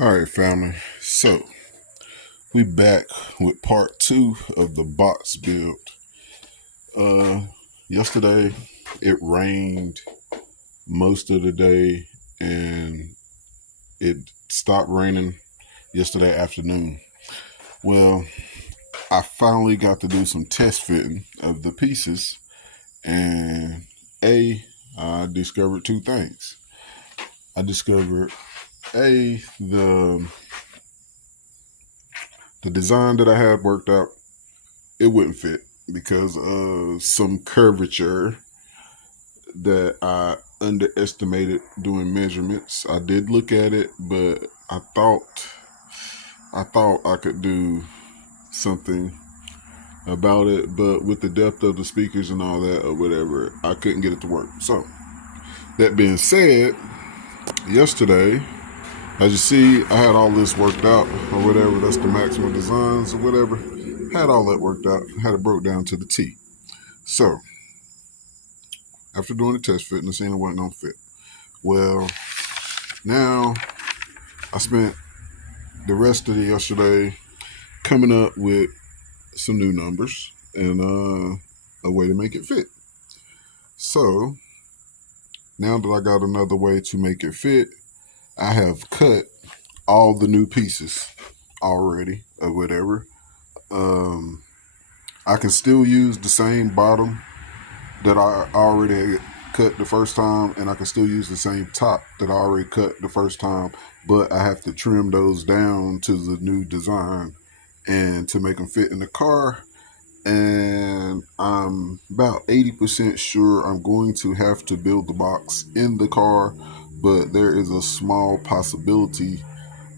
All right, family. So we back with part 2 of the box build. Yesterday it rained most of the day, and it stopped raining yesterday afternoon. Well, I finally got to do some test fitting of the pieces, and I discovered two things. I discovered the design that I had worked out, it wouldn't fit because of some curvature that I underestimated doing measurements. I did look at it, but I thought I could do something about it, but with the depth of the speakers and all that or whatever, I couldn't get it to work. So that being said, yesterday, as you see, I had all this worked out or whatever. That's the maximum designs or whatever. Had all that worked out. Had it broke down to the T. So after doing the test fit and seeing it wasn't gonna fit, well, now I spent the rest of the yesterday coming up with some new numbers and a way to make it fit. So now that I got another way to make it fit, I have cut all the new pieces already or whatever. I can still use the same bottom that I already cut the first time, and I can still use the same top that I already cut the first time, but I have to trim those down to the new design and to make them fit in the car. And I'm about 80% sure I'm going to have to build the box in the car, but there is a small possibility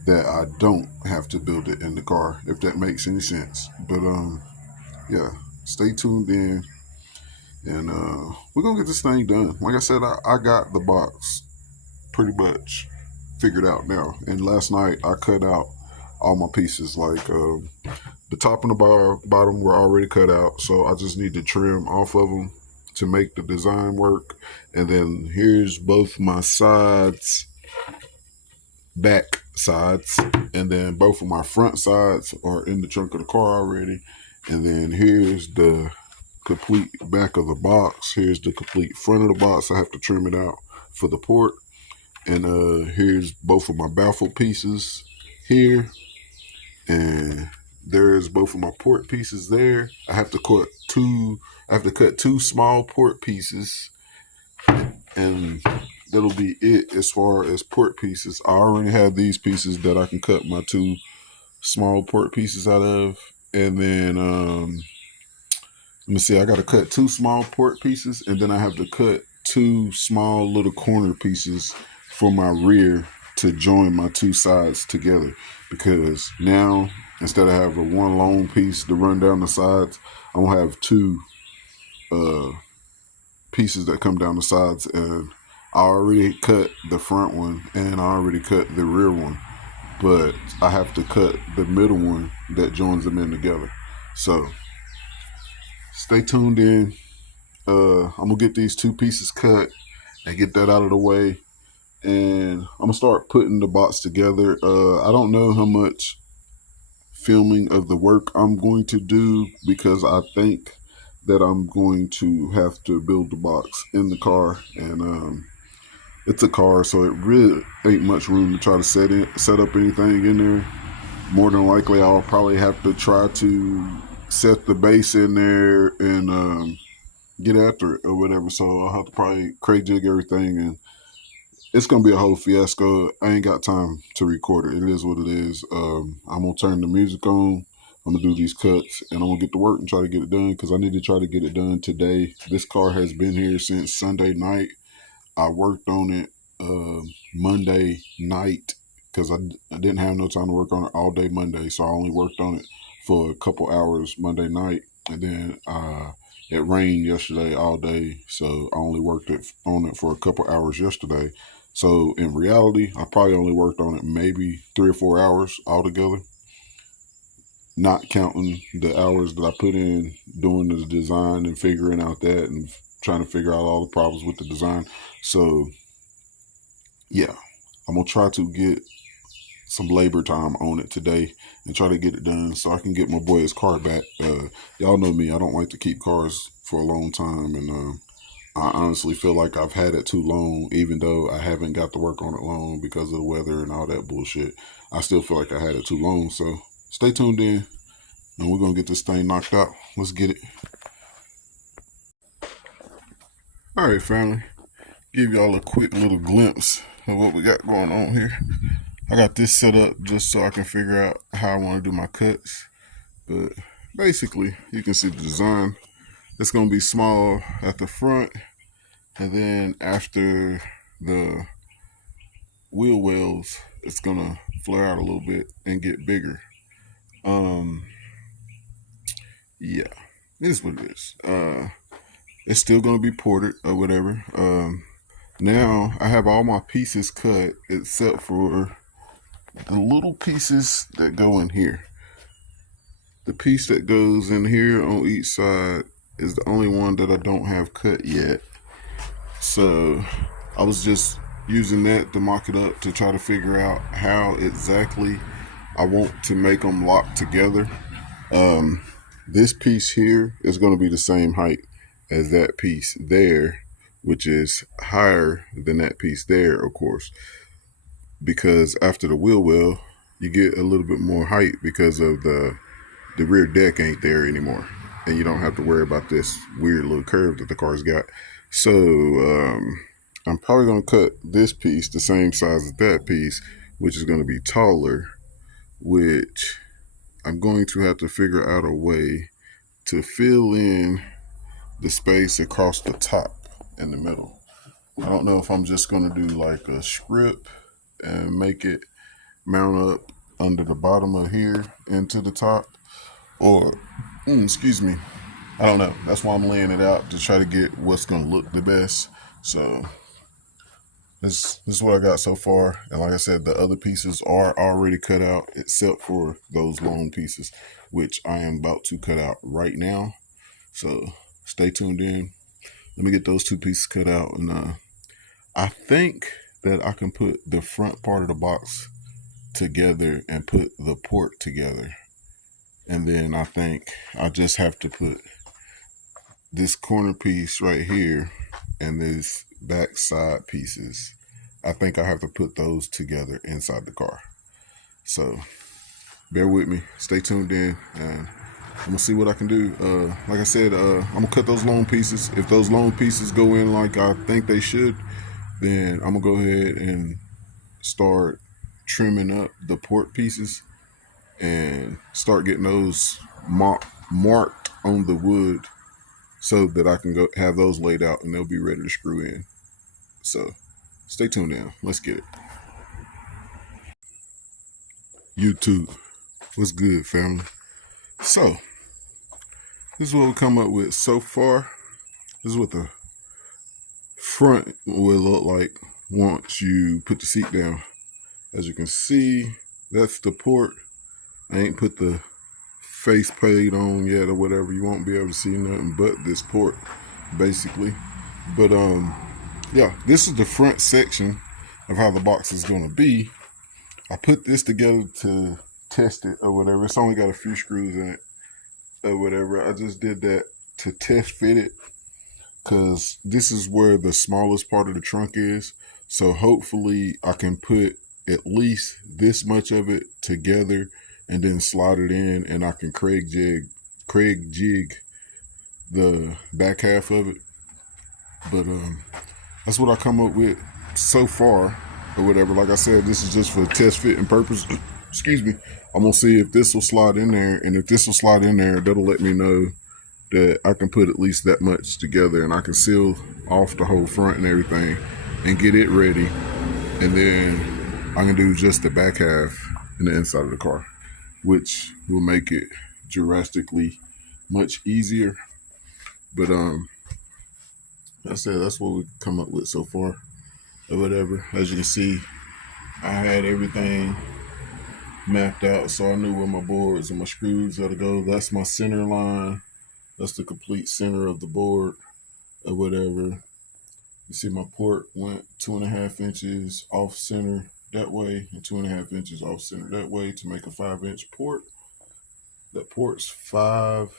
that I don't have to build it in the car, if that makes any sense. But yeah, stay tuned in, and we're gonna get this thing done. Like I said, I got the box pretty much figured out now, and last night I cut out all my pieces. Like the top and the bottom were already cut out, so I just need to trim off of them to make the design work. And then here's both my back sides, and then both of my front sides are in the trunk of the car already. And then here's the complete back of the box. Here's the complete front of the box. I have to trim it out for the port. And here's both of my baffle pieces here, and there's both of my port pieces there. I have to cut two small port pieces, and that'll be it as far as port pieces. I already have these pieces that I can cut my two small port pieces out of. And then let me see, I got to cut two small port pieces, and then I have to cut two small little corner pieces for my rear to join my two sides together, because now instead of having one long piece to run down the sides, I'm gonna have two pieces that come down the sides. And I already cut the front one and I already cut the rear one, but I have to cut the middle one that joins them in together. So stay tuned in. I'm gonna get these two pieces cut and get that out of the way, and I'm gonna start putting the box together. I don't know how much filming of the work I'm going to do, because I think that I'm going to have to build the box in the car, and it's a car, so it really ain't much room to try to set up anything in there. More than likely, I'll probably have to try to set the base in there and get after it or whatever. So I'll have to probably crate jig everything, and it's gonna be a whole fiasco. I ain't got time to record it. It is what it is. I'm gonna turn the music on. I'm gonna do these cuts, and I'm gonna get to work and try to get it done because I need to try to get it done today. This car has been here since Sunday night. I worked on it Monday night because I didn't have no time to work on it all day Monday, so I only worked on it for a couple hours Monday night, and then it rained yesterday all day, so I only worked on it for a couple hours yesterday. So in reality, I probably only worked on it maybe 3 or 4 hours altogether, not counting the hours that I put in doing the design and figuring out that and trying to figure out all the problems with the design. So yeah, I'm gonna try to get some labor time on it today and try to get it done so I can get my boy his car back. Y'all know me, I don't like to keep cars for a long time, and I honestly feel like I've had it too long, even though I haven't got to work on it long because of the weather and all that bullshit. I still feel like I had it too long. So stay tuned in, and we're gonna get this thing knocked out. Let's get it. All right, family. Give y'all a quick little glimpse of what we got going on here. I got this set up just so I can figure out how I want to do my cuts. But basically, you can see the design. It's going to be small at the front, and then after the wheel wells, it's going to flare out a little bit and get bigger. Yeah, it is what it is. It's still going to be ported or whatever. Now I have all my pieces cut except for the little pieces that go in here. The piece that goes in here on each side is the only one that I don't have cut yet. So I was just using that to mock it up to try to figure out how exactly I want to make them lock together. This piece here is going to be the same height as that piece there, which is higher than that piece there, of course, because after the wheel well, you get a little bit more height because of the rear deck ain't there anymore, and you don't have to worry about this weird little curve that the car's got. So I'm probably going to cut this piece the same size as that piece, which is going to be taller, which I'm going to have to figure out a way to fill in the space across the top in the middle. I don't know if I'm just going to do like a script and make it mount up under the bottom of here into the top, or excuse me, I don't know. That's why I'm laying it out to try to get what's going to look the best. So this is what I got so far, and like I said, the other pieces are already cut out except for those long pieces, which I am about to cut out right now. So stay tuned in. Let me get those two pieces cut out, and I think that I can put the front part of the box together and put the port together. And then I think I just have to put this corner piece right here and this back side pieces. I think I have to put those together inside the car. So bear with me. Stay tuned in, and I'm gonna see what I can do. Like I said, I'm gonna cut those long pieces. If those long pieces go in like I think they should, then I'm gonna go ahead and start trimming up the port pieces and start getting those marked on the wood so that I can go have those laid out and they'll be ready to screw in. So stay tuned in. Let's get it. YouTube, what's good, family? So this is what we come up with so far. This is what the front will look like once you put the seat down. As you can see, that's the port. I ain't put the face plate on yet or whatever. You won't be able to see nothing but this port, basically. But yeah, this is the front section of how the box is going to be. I put this together to test it or whatever. It's only got a few screws in it or whatever. I just did that to test fit it because this is where the smallest part of the trunk is. So hopefully I can put at least this much of it together and then slide it in, and I can Craig jig the back half of it. But that's what I come up with so far, or whatever. Like I said, this is just for test fit and purpose. Excuse me. I'm gonna see if this will slide in there, and if this will slide in there, that'll let me know that I can put at least that much together, and I can seal off the whole front and everything, and get it ready, and then I can do just the back half and the inside of the car, which will make it drastically much easier. But I said that's what we come up with so far, or whatever. As you can see, I had everything mapped out, so I knew where my boards and my screws got to go. That's my center line. That's the complete center of the board, or whatever. You see my port went 2.5 inches off center that way and 2.5 inches off center that way to make a 5-inch port. That port's 5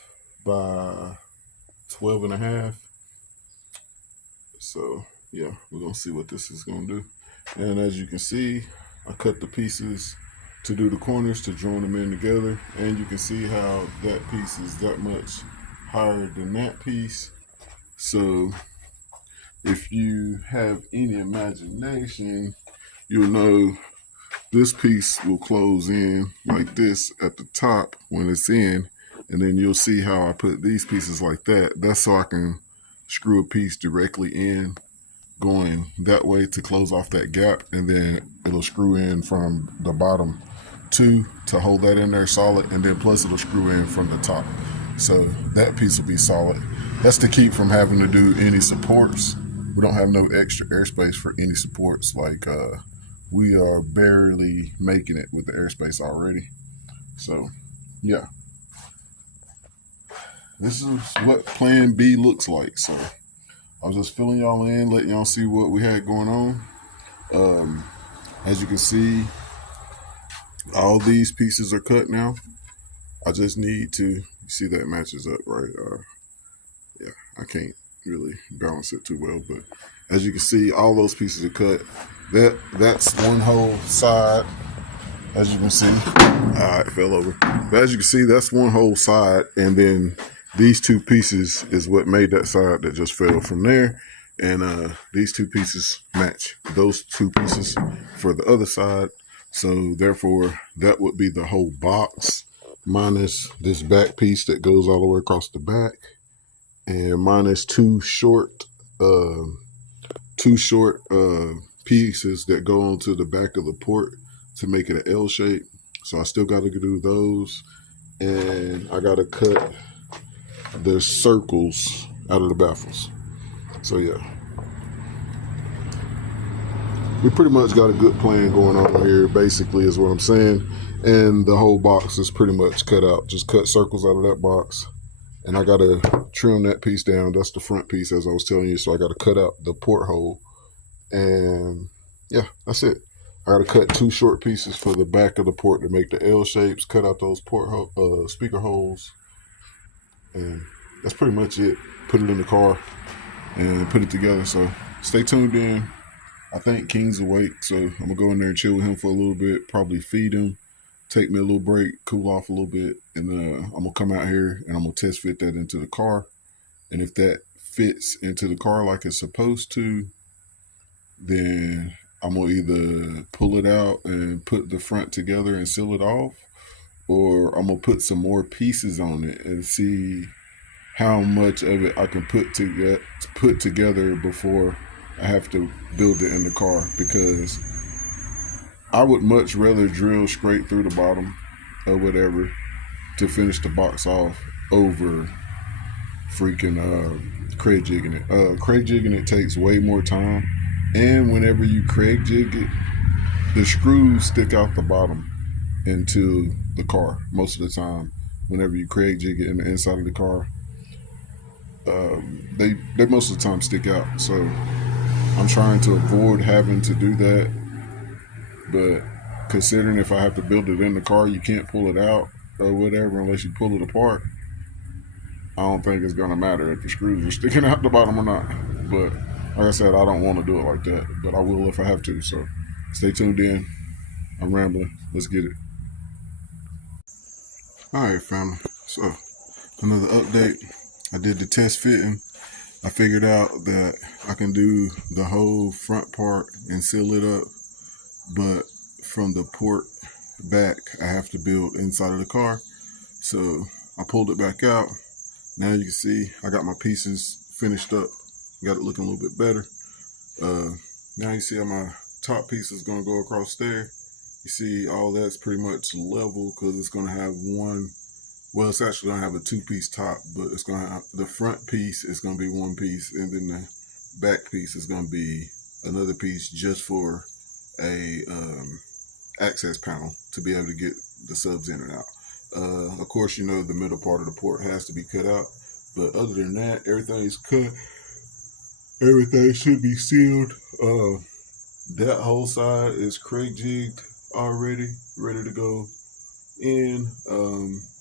by 12.5. So yeah, we're gonna see what this is gonna do. And as you can see, I cut the pieces to do the corners to join them in together, and you can see how that piece is that much higher than that piece. So if you have any imagination, you'll know this piece will close in like this at the top when it's in, and then you'll see how I put these pieces like that. That's so I can screw a piece directly in going that way to close off that gap, and then it'll screw in from the bottom too to hold that in there solid, and then plus it'll screw in from the top. So that piece will be solid. That's to keep from having to do any supports. We don't have no extra airspace for any supports. Like we are barely making it with the airspace already. So yeah, this is what plan B looks like. So I was just filling y'all in, letting y'all see what we had going on. As you can see, all these pieces are cut now. I just need to see that matches up, right? Yeah, I can't really balance it too well, but as you can see, all those pieces are cut. That's one whole side. As you can see, it fell over. But as you can see, that's one whole side, and then these two pieces is what made that side that just fell from there. And these two pieces match those two pieces for the other side. So therefore, that would be the whole box minus this back piece that goes all the way across the back, and minus two short pieces that go onto the back of the port to make it an L shape. So I still got to do those, and I got to cut the circles out of the baffles. So yeah, we pretty much got a good plan going on here, basically, is what I'm saying. And the whole box is pretty much cut out. Just cut circles out of that box. And I got to trim that piece down. That's the front piece, as I was telling you. So I got to cut out the porthole. And yeah, that's it. I got to cut two short pieces for the back of the port to make the L shapes, cut out those speaker holes. And that's pretty much it. Put it in the car and put it together. So stay tuned in. I think King's awake, so I'm going to go in there and chill with him for a little bit, probably feed him, take me a little break, cool off a little bit, and I'm going to come out here and I'm going to test fit that into the car. And if that fits into the car like it's supposed to, then I'm going to either pull it out and put the front together and seal it off, or I'm going to put some more pieces on it and see how much of it I can put together before I have to build it in the car, because I would much rather drill straight through the bottom or whatever to finish the box off over freaking Craig jigging it. Craig jigging it takes way more time, and whenever you Craig jig it, the screws stick out the bottom into the car most of the time. Whenever you Craig jig it in the inside of the car, they most of the time stick out. So I'm trying to avoid having to do that, but considering if I have to build it in the car, you can't pull it out or whatever unless you pull it apart. I don't think it's gonna matter if the screws are sticking out the bottom or not. But like I said, I don't want to do it like that, but I will if I have to. So stay tuned in. I'm rambling. Let's get it. All right, family. So another update. I did the test fitting. I figured out that I can do the whole front part and seal it up, but from the port back, I have to build inside of the car. So I pulled it back out. Now you can see I got my pieces finished up. Got it looking a little bit better. Now you see how my top piece is going to go across there. You see all that's pretty much level because it's going to have one. Well, it's actually going to have a two-piece top, but it's going to have the front piece is going to be one piece, and then the back piece is going to be another piece just for a access panel to be able to get the subs in and out. Of course, you know the middle part of the port has to be cut out, but other than that, everything's cut. Everything should be sealed. That whole side is Craig jigged already, ready to go in.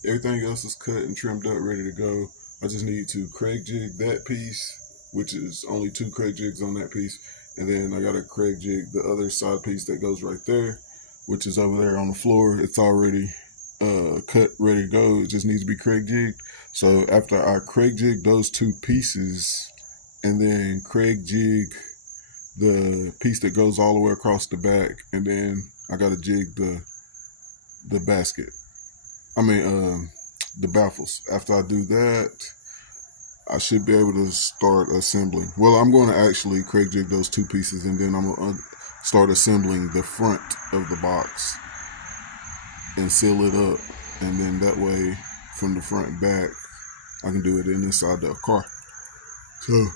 Everything else is cut and trimmed up, ready to go. I just need to Craig jig that piece, which is only 2 Craig jigs on that piece, and then I gotta Craig jig the other side piece that goes right there, which is over there on the floor. It's already cut, ready to go. It just needs to be Craig jigged. So after I Craig jig those 2 pieces, and then Craig jig the piece that goes all the way across the back, and then I gotta jig the basket. The baffles. After I do that, I should be able to start assembling. Well, I'm going to actually Craig jig those 2 pieces, and then I'm going to start assembling the front of the box and seal it up, and then that way from the front and back I can do it inside the car. So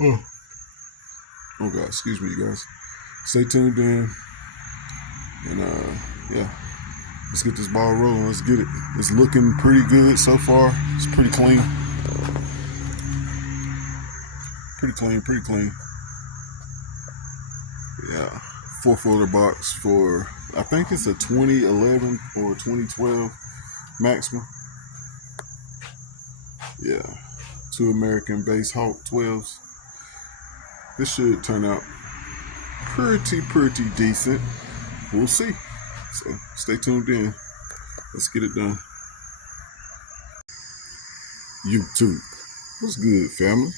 oh god, excuse me, you guys. Stay tuned in, and yeah, let's get this ball rolling. Let's get it. It's looking pretty good so far. It's pretty clean. Pretty clean. Yeah, 4-footer box for, I think it's a 2011 or 2012 Maxima. Yeah, 2 American base Hawk 12s. This should turn out pretty decent. We'll see. So stay tuned in. Let's get it done. YouTube, what's good, family?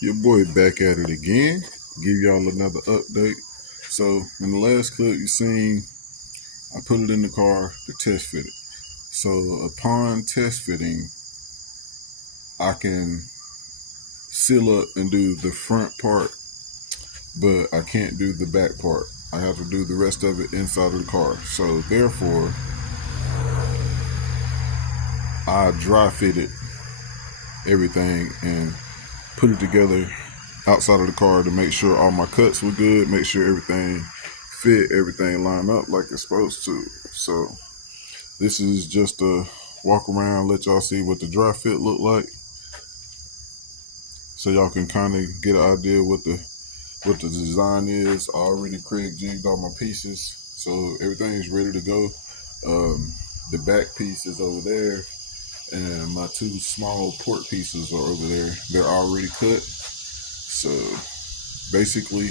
Your boy back at it again. Give y'all another update. So in the last clip you seen, I put it in the car to test fit it. So upon test fitting, I can seal up and do the front part, but I can't do the back part. I have to do the rest of it inside of the car. So therefore, I dry fitted everything and put it together outside of the car to make sure all my cuts were good, make sure everything fit, everything line up like it's supposed to. So this is just a walk around, let y'all see what the dry fit look like, so y'all can kind of get an idea what the design is. I already Craig jigged all my pieces, so everything's ready to go. The back piece is over there, and my 2 small port pieces are over there. They're already cut. So basically,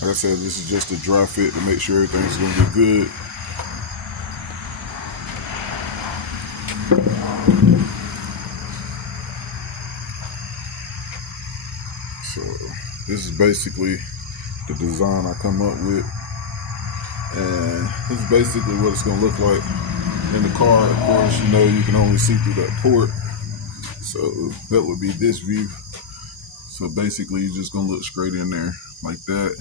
like I said, this is just a dry fit to make sure everything's gonna be good. So this is basically the design I come up with, and this is basically what it's gonna look like in the car. Of course, you know you can only see through that port, so that would be this view. So basically you're just gonna look straight in there like that.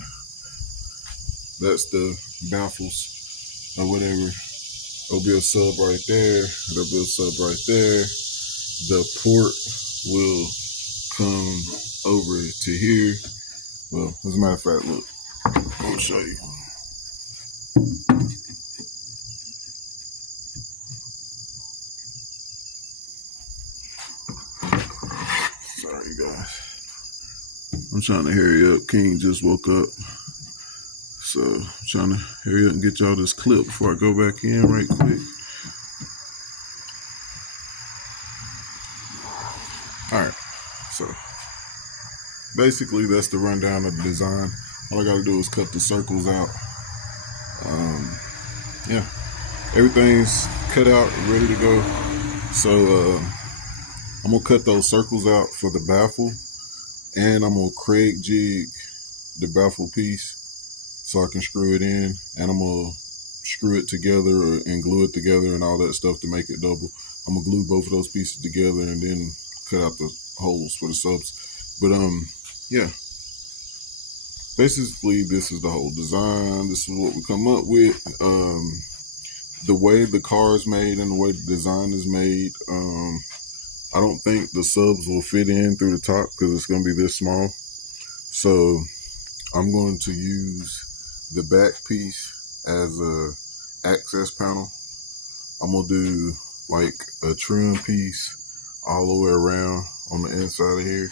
That's the baffles or whatever. There'll be a sub right there, there'll be a sub right there. The port will come over to here. Well, as a matter of fact, look, I'll show you. Sorry guys, I'm trying to hurry up. King just woke up, so I'm trying to hurry up and get y'all this clip before I go back in right quick. Alright, so basically that's the rundown of the design. All I gotta do is cut the circles out. Yeah, everything's cut out, ready to go. So I'm gonna cut those circles out for the baffle, and I'm gonna Craig jig the baffle piece so I can screw it in, and I'm gonna screw it together and glue it together and all that stuff to make it double. I'm gonna glue both of those pieces together and then cut out the holes for the subs. But yeah, basically this is the whole design. This is what we come up with. The way the car is made and the way the design is made, I don't think the subs will fit in through the top because it's going to be this small. So I'm going to use the back piece as a access panel. I'm going to do like a trim piece all the way around on the inside of here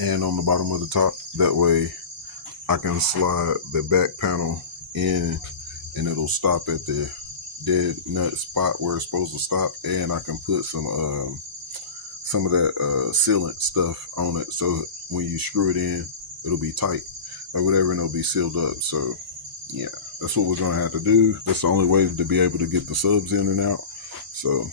and on the bottom of the top. That way I can slide the back panel in and it'll stop at the dead nut spot where it's supposed to stop, and I can put some of that sealant stuff on it, so when you screw it in, it'll be tight or whatever, and it'll be sealed up. So yeah, that's what we're gonna have to do. That's the only way to be able to get the subs in and out. So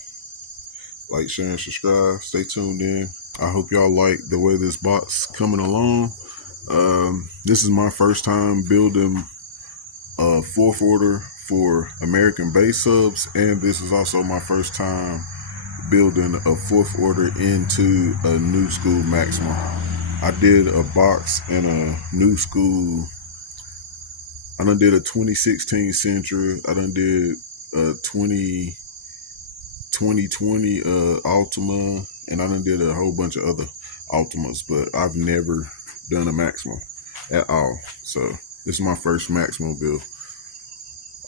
like, share, and subscribe. Stay tuned in. I hope y'all like the way this box coming along. This is my first time building a fourth order for American base subs, and this is also my first time building a fourth order into a new school maximum. I did a box in a new school. I done did a 2016 Sentra. I done did a 2020 Altima, and I done did a whole bunch of other Altimas, but I've never done a maximum at all. So this is my first maximum build.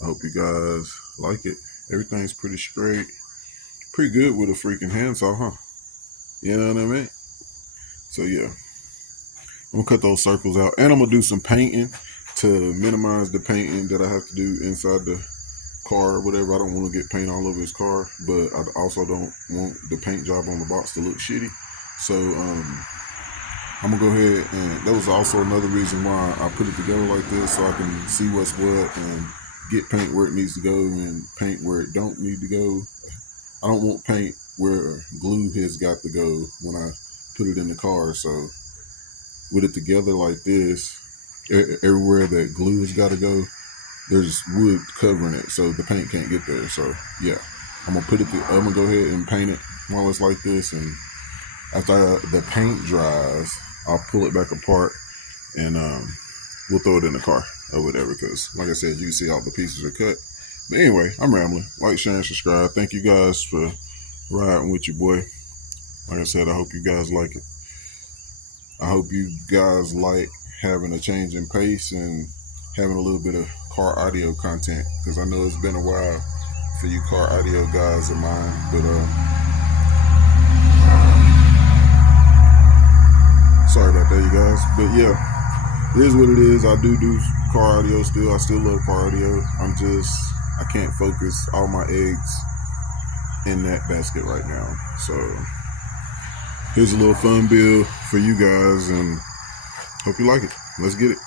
I hope you guys like it. Everything's pretty straight. Pretty good with a freaking handsaw, huh? You know what I mean? So yeah, I'm gonna cut those circles out, and I'm gonna do some painting to minimize the painting that I have to do inside the car or whatever. I don't want to get paint all over his car, but I also don't want the paint job on the box to look shitty. So I'm gonna go ahead, and that was also another reason why I put it together like this, so I can see what's what and get paint where it needs to go and paint where it don't need to go. I don't want paint where glue has got to go when I put it in the car. So with it together like this, everywhere that glue has got to go, there's wood covering it, so the paint can't get there. So yeah, I'm gonna go ahead and paint it while it's like this, and after the paint dries, I'll pull it back apart and we'll throw it in the car or whatever, because like I said, you can see all the pieces are cut. But anyway, I'm rambling. Like, share, and subscribe. Thank you guys for riding with your boy. Like I said, I hope you guys like it. I hope you guys like having a change in pace and having a little bit of car audio content, because I know it's been a while for you car audio guys of mine. But sorry about that, you guys. But yeah, it is what it is. I do car audio still. I still love car audio. I can't focus all my eggs in that basket right now. So here's a little fun build for you guys, and hope you like it. Let's get it.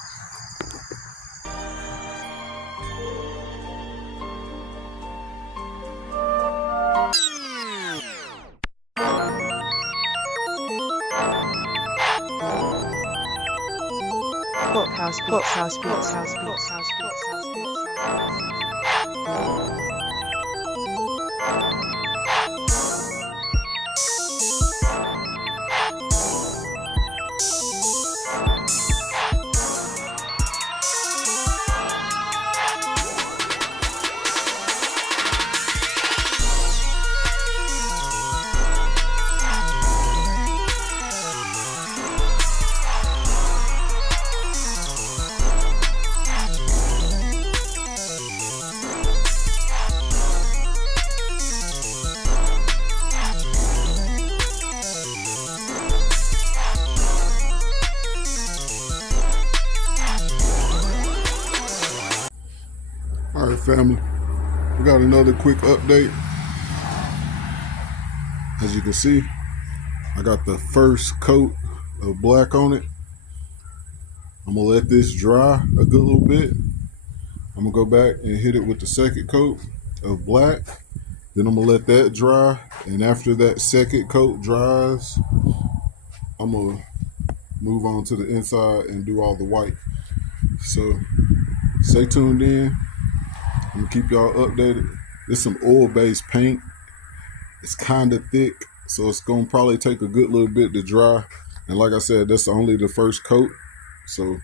All right, family, we got another quick update. As you can see, I got the first coat of black on it. I'm gonna let this dry a good little bit. I'm gonna go back and hit it with the second coat of black, Then I'm gonna let that dry, and after that second coat dries, I'm gonna move on to the inside and do all the white. So stay tuned in. I'm gonna keep y'all updated. It's some oil-based paint. It's kind of thick, so it's gonna probably take a good little bit to dry. And like I said, that's only the first coat. So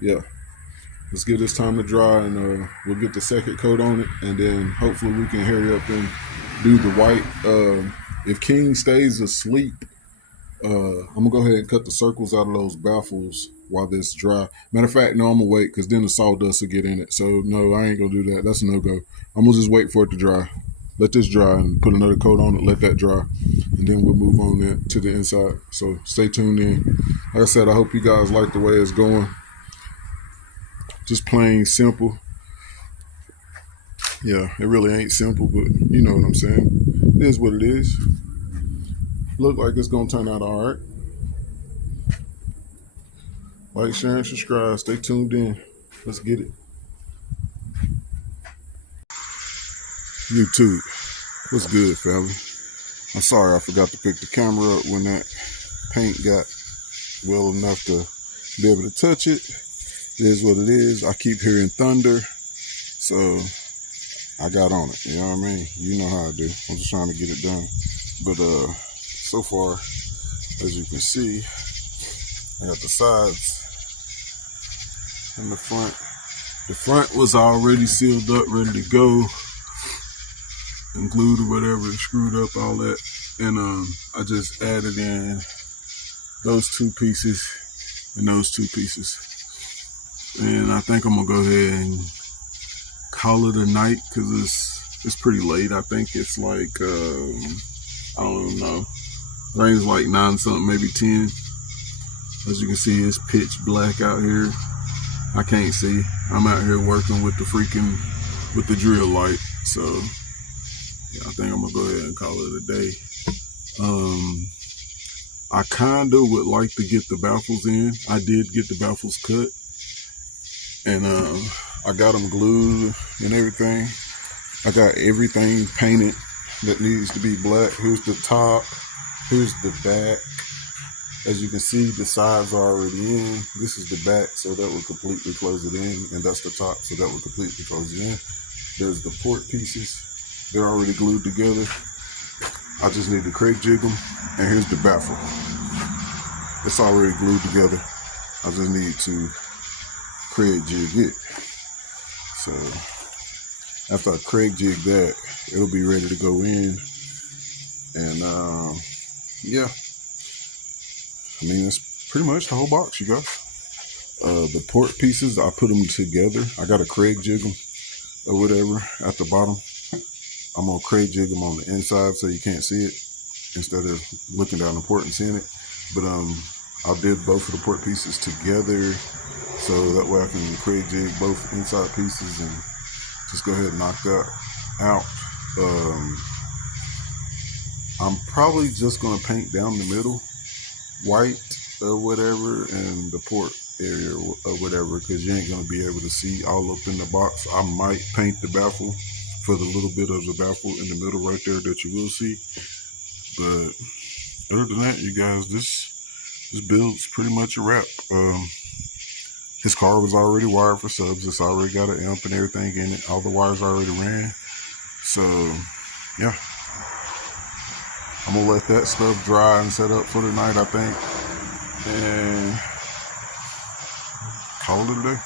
yeah, let's give this time to dry, and we'll get the second coat on it, and then hopefully we can hurry up and do the white. If King stays asleep, I'm gonna go ahead and cut the circles out of those baffles while this dry. Matter of fact, no, I'm gonna wait because then the sawdust will get in it. So no, I ain't gonna do that. That's a no go. I'm gonna just wait for it to dry. Let this dry and put another coat on it. Let that dry, and then we'll move on there to the inside. So stay tuned in. Like I said, I hope you guys like the way it's going. Just plain simple. Yeah, it really ain't simple, but you know what I'm saying. It is what it is. Look like it's gonna turn out all right. Like, share, and subscribe. Stay tuned in. Let's get it. YouTube, what's good, family? I'm sorry I forgot to pick the camera up when that paint got well enough to be able to touch it. It is what it is. I keep hearing thunder, so I got on it. You know what I mean? You know how I do. I'm just trying to get it done. But so far, as you can see, I got the sides and the front. The front was already sealed up, ready to go, and glued or whatever, screwed up, all that. And I just added in those two pieces and those two pieces. And I think I'm gonna go ahead and call it a night because it's pretty late. I think it's like I don't know. I think it's like 9 something, maybe 10. As you can see, it's pitch black out here. I can't see. I'm out here working with the drill light. So yeah, I think I'm gonna go ahead and call it a day. I kinda would like to get the baffles in. I did get the baffles cut, and I got them glued and everything. I got everything painted that needs to be black. Here's the top, here's the back. As you can see, the sides are already in. This is the back, so that will completely close it in, and that's the top, so that will completely close it in. There's the port pieces. They're already glued together. I just need to crate jig them, and here's the baffle. It's already glued together. I just need to crate jig it. So after I crate jig that, it'll be ready to go in. And yeah, I mean, that's pretty much the whole box, you guys. The port pieces, I put them together. I got to crate jig them or whatever at the bottom. I'm gonna crate jig them on the inside so you can't see it instead of looking down the port and seeing it. But I did both of the port pieces together so that way I can crate jig both inside pieces and just go ahead and knock that out. I'm probably just gonna paint down the middle white or whatever, and the port area or whatever, because you ain't gonna be able to see all up in the box. I might paint the baffle for the little bit of the baffle in the middle right there that you will see. But other than that, you guys, this build's pretty much a wrap. His car was already wired for subs. It's already got an amp and everything in it. All the wires already ran. So yeah, I'm gonna let that stuff dry and set up for the night, I think, and call it a day.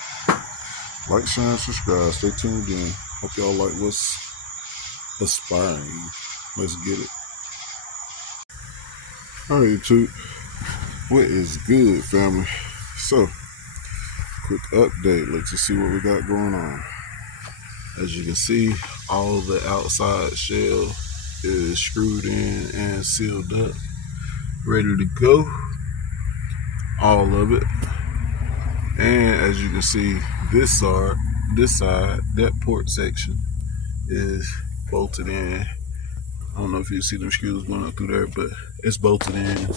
Like, share, and subscribe. Stay tuned in. Hope y'all like what's aspiring. Let's get it. All right, YouTube. What is good, family? So, quick update. Let's just see what we got going on. As you can see, all the outside shell is screwed in and sealed up, ready to go. All of it. And as you can see, this side, that port section is bolted in. I don't know if you see them screws going up through there, but it's bolted in.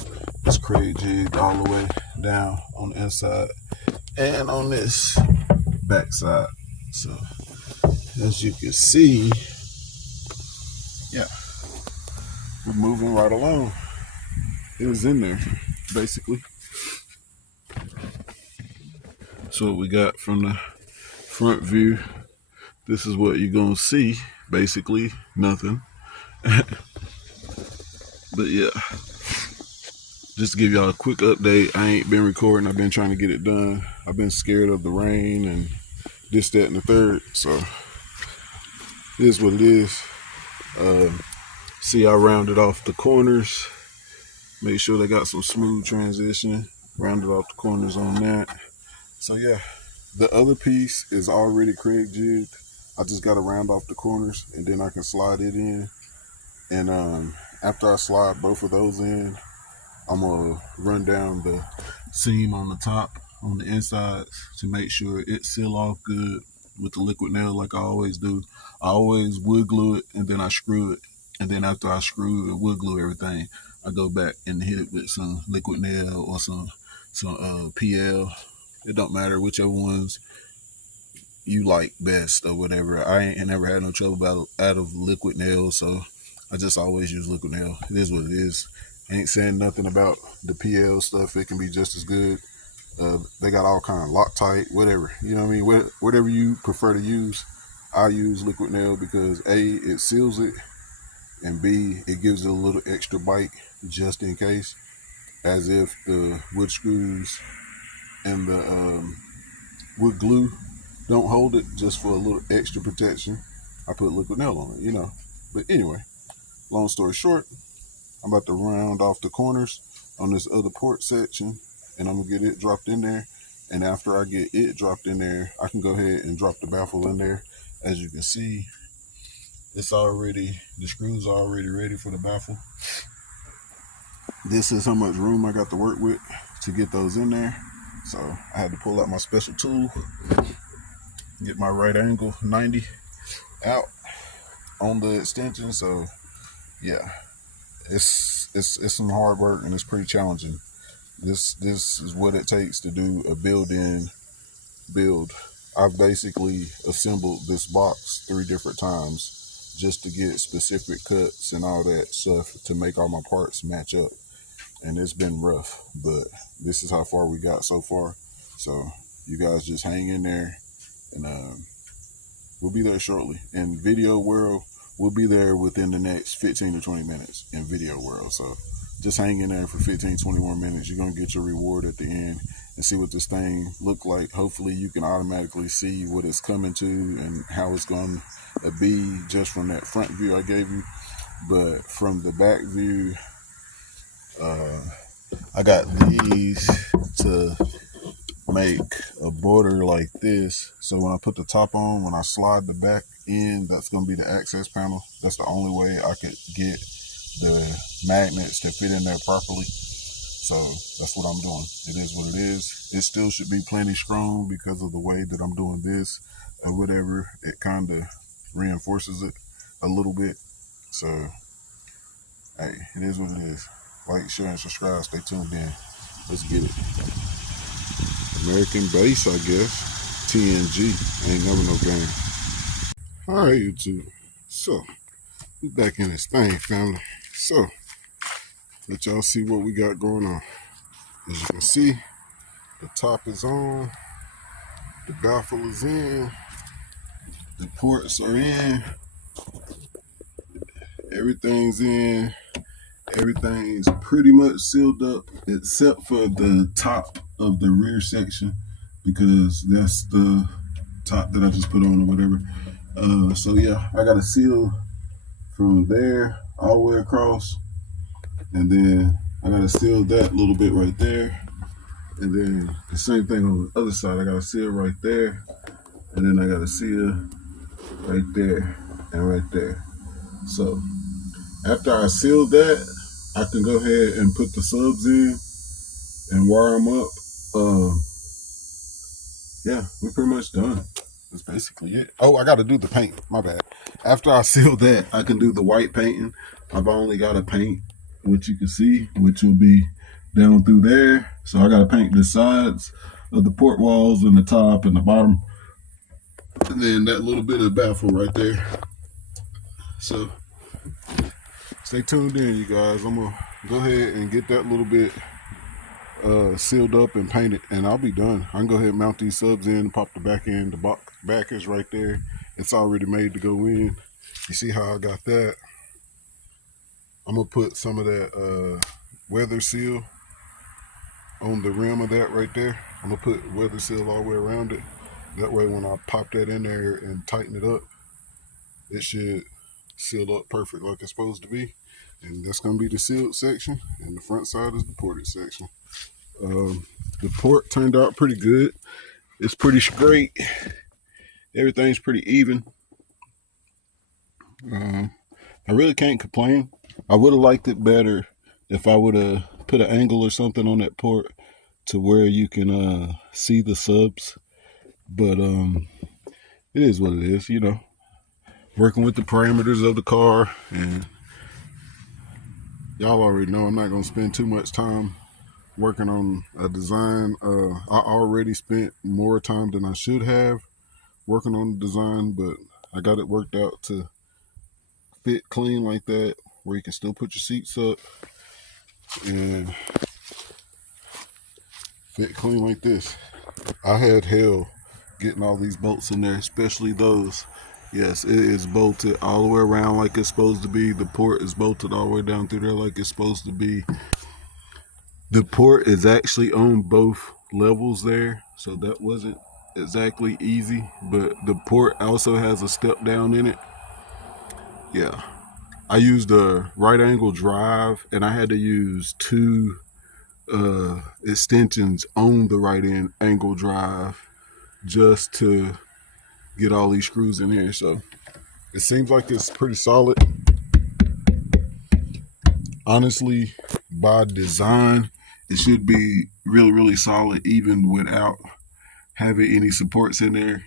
It's crate jigged all the way down on the inside and on this back side. So as you can see, yeah, we're moving right along. It was in there, basically. So what we got from the front view, this is what you're gonna see. Basically, nothing. But yeah, just to give y'all a quick update, I ain't been recording. I've been trying to get it done. I've been scared of the rain and this, that, and the third. So it is what it is. See, I rounded off the corners. Make sure they got some smooth transition. Rounded off the corners on that. So yeah, the other piece is already Craig jigged. I just got to round off the corners and then I can slide it in. And after I slide both of those in, I'm gonna run down the seam on the top, on the insides, to make sure it seal off good with the liquid nail like I always do. I always wood glue it and then I screw it. And then after I screw and wood glue everything, I go back and hit it with some liquid nail or some PL. It don't matter whichever ones you like best or whatever. I ain't never had no trouble out of liquid nail, so I just always use liquid nail. It is what it is. I ain't saying nothing about the PL stuff. It can be just as good. They got all kind of Loctite, whatever. You know what I mean? Whatever you prefer to use, I use liquid nail because A, it seals it, and B, it gives it a little extra bite just in case, as if the wood screws and the wood glue don't hold it, just for a little extra protection. I put liquid nail on it, you know. But anyway, long story short, I'm about to round off the corners on this other port section, and I'm gonna get it dropped in there. And after I get it dropped in there, I can go ahead and drop the baffle in there. As you can see, the screws are already ready for the baffle. This is how much room I got to work with to get those in there. So I had to pull out my special tool, get my right angle 90 out on the extension. So yeah, it's some hard work and it's pretty challenging. This is what it takes to do a build. I've basically assembled this box 3 different times just to get specific cuts and all that stuff to make all my parts match up. And it's been rough, but this is how far we got so far. So you guys just hang in there, and we'll be there shortly. In video world, we'll be there within the next 15 to 20 minutes in video world. So just hang in there for 15, 20 more minutes. You're going to get your reward at the end and see what this thing look like. Hopefully you can automatically see what it's coming to and how it's going to be just from that front view I gave you. But from the back view, I got these to make a border like this. So when I put the top on, when I slide the back in, that's going to be the access panel. That's the only way I could get the magnets to fit in there properly. So that's what I'm doing. It is what it is. It still should be plenty strong because of the way that I'm doing this or whatever. It kind of reinforces it a little bit. So, hey, it is what it is. Like, share, and subscribe. Stay tuned in. Let's get it. American base, I guess. TNG. Ain't never no game. All right, YouTube. So, we back in this thing, family. So, let y'all see what we got going on. As you can see, the top is on. The baffle is in. The ports are in. Everything's in. Everything's pretty much sealed up except for the top of the rear section because that's the top that I just put on or whatever. So yeah, I got to seal from there all the way across, and then I got to seal that little bit right there, and then the same thing on the other side. I got to seal right there, and then I got to seal right there and right there. So after I seal that, I can go ahead and put the subs in and wire them up. Yeah, we're pretty much done. That's basically it. Oh, I got to do the paint. My bad. After I seal that, I can do the white painting. I've only got to paint what you can see, which will be down through there. So I got to paint the sides of the port walls and the top and the bottom. And then that little bit of baffle right there. So Stay tuned in, you guys. I'm gonna go ahead and get that little bit sealed up and painted, and I'll be done. I can go ahead and mount these subs in and pop the back end. The back is right there. It's already made to go in. You see how I got that? I'm gonna put some of that weather seal on the rim of that right there. I'm gonna put weather seal all the way around it. That way when I pop that in there and tighten it up, it should seal up perfect like it's supposed to be. And that's gonna be the sealed section, and the front side is the ported section. The port turned out pretty good. It's pretty straight. Everything's pretty even. I really can't complain. I would have liked it better if I would have put an angle or something on that port to where you can see the subs. But it is what it is, you know. Working with the parameters of the car, and y'all already know I'm not going to spend too much time working on a design. I already spent more time than I should have working on the design, but I got it worked out to fit clean like that, where you can still put your seats up and fit clean like this. I had hell getting all these bolts in there, especially those. Yes, it is bolted all the way around like it's supposed to be. The port is bolted all the way down through there like it's supposed to be. The port is actually on both levels there, so that wasn't exactly easy, but the port also has a step down in it. Yeah, I used a right angle drive, and I had to use two extensions on the right angle drive just to get all these screws in here. So it seems like it's pretty solid. Honestly, by design, it should be really, really solid even without having any supports in there.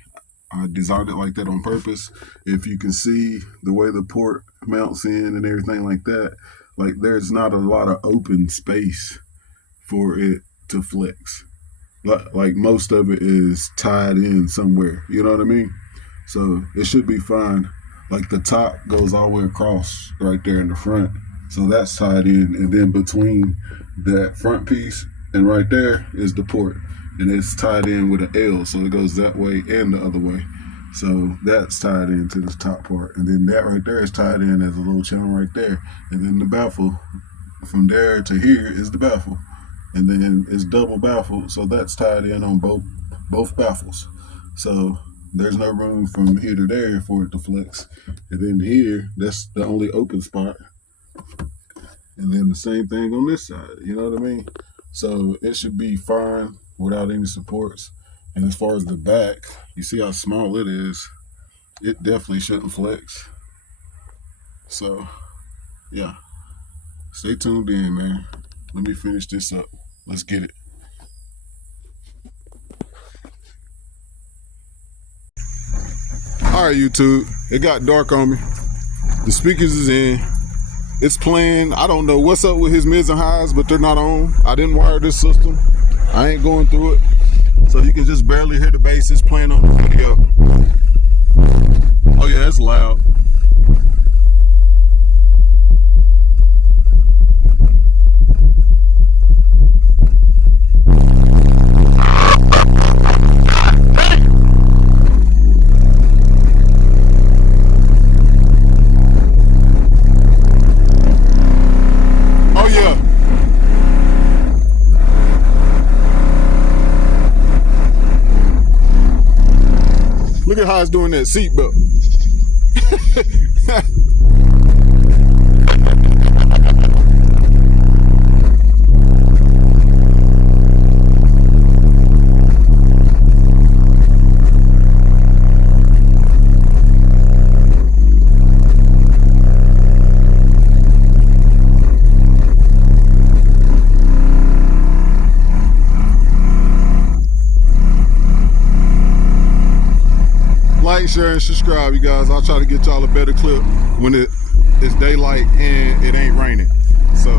I designed it like that on purpose. If you can see the way the port mounts in and everything like that, like there's not a lot of open space for it to flex. Like most of it is tied in somewhere, you know what I mean? So it should be fine. Like the top goes all the way across right there in the front. So that's tied in, and then between that front piece and right there is the port, and it's tied in with an L, so it goes that way and the other way. So that's tied into this top part, and then that right there is tied in as a little channel right there, and then the baffle from there to here is the baffle, and then it's double baffled, so that's tied in on both baffles. So there's no room from here to there for it to flex, and then here that's the only open spot. And then the same thing on this side, you know what I mean? So it should be fine without any supports. And as far as the back, you see how small it is. It definitely shouldn't flex. So, yeah. Stay tuned in, man. Let me finish this up. Let's get it. All right, YouTube. It got dark on me. The speakers is in. It's playing. I don't know what's up with his mids and highs, but they're not on. I didn't wire this system. I ain't going through it. So you can just barely hear the bass. It's playing on the video. Oh yeah, it's loud. Look at how it's doing that seatbelt. Like, share, and subscribe, you guys. I'll try to get y'all a better clip when it's daylight and it ain't raining. So,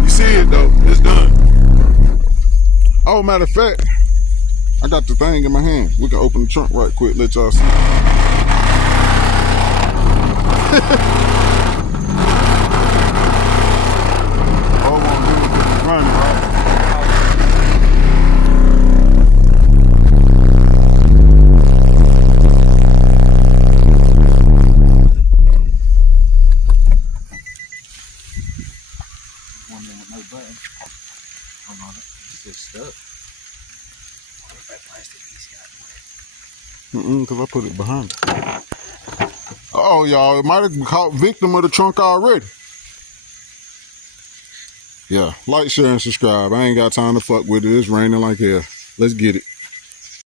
you see it though, it's done. Oh, matter of fact, I got the thing in my hand. We can open the trunk right quick, let y'all see. All I want to do is get it running, right? One there with no button. Hold on, it's just stuck. What if that plastic piece got wet? Because I put it behind it. Oh, y'all, it might have caught victim of the trunk already. Yeah, like, share, and subscribe. I ain't got time to fuck with it. It's raining like hell. Let's get it.